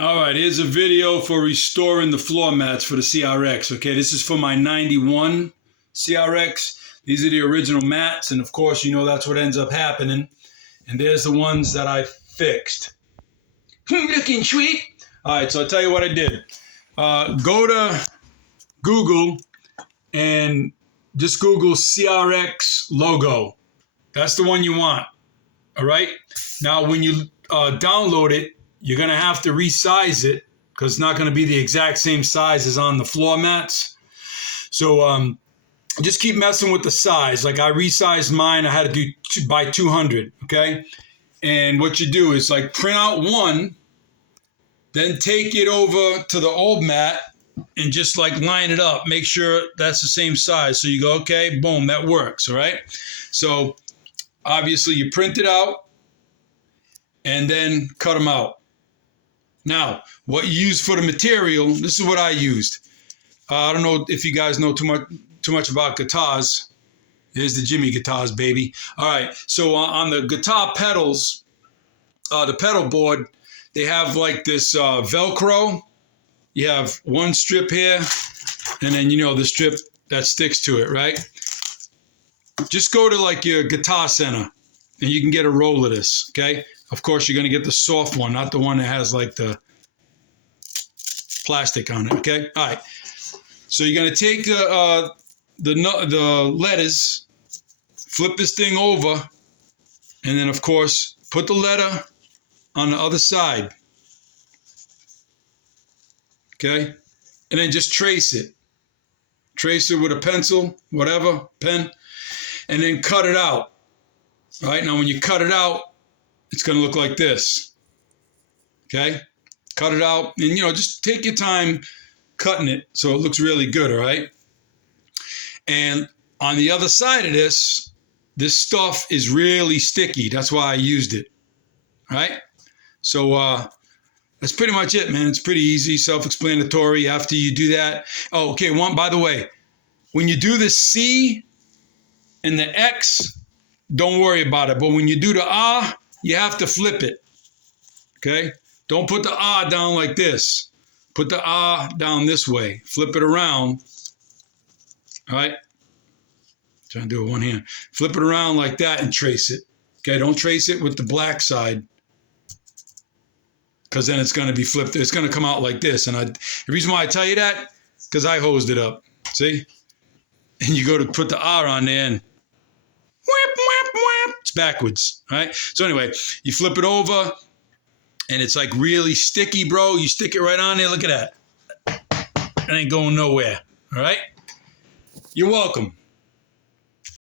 All right, here's a video for restoring the floor mats for the CRX. Okay, this is for my 91 CRX. These are the original mats, and of course, you know that's what ends up happening. And there's the ones that I fixed. Looking sweet. All right, so I'll tell you what I did. Go to Google and just Google CRX logo. That's the one you want. All right. Now, when you download it, you're going to have to resize it because it's not going to be the exact same size as on the floor mats. So just keep messing with the size. Like I resized mine. I had to do by 200. Okay. And what you do is like print out one, then take it over to the old mat and just like line it up. Make sure that's the same size. So you go, okay, boom, that works. All right. So obviously you print it out and then cut them out. Now, what you use for the material, this is what I used. I don't know if you guys know too much about guitars. Here's the Jimmy guitars, baby. All right, so on the guitar pedals, the pedal board, they have like this Velcro. You have one strip here, and then, you know, the strip that sticks to it, right? Just go to like your Guitar Center, and you can get a roll of this, okay? Of course, you're going to get the soft one, not the one that has like the plastic on it, okay? All right. So you're going to take the letters, flip this thing over, and then, of course, put the letter on the other side, okay? And then just trace it. Trace it with a pencil, whatever, pen, and then cut it out. All right? Now, when you cut it out, it's going to look like this, okay? Cut it out, and, you know, just take your time cutting it so it looks really good, all right? And on the other side of this, this stuff is really sticky. That's why I used it, all right? So that's pretty much it, man. It's pretty easy, self-explanatory. After you do that, oh, okay, by the way, when you do the C and the X, don't worry about it. But when you do the R, you have to flip it, okay? Don't put the R down like this. Put the R down this way. Flip it around, all right? Trying to do it with one hand. Flip it around like that and trace it, okay? Don't trace it with the black side because then it's going to be flipped. It's going to come out like this. And the reason why I tell you that, because I hosed it up, see? And you go to put the R on there and whap, whap, whap. It's backwards, all right? So anyway, you flip it over, and it's like really sticky, bro. You stick it right on there. Look at that. It ain't going nowhere, all right? You're welcome.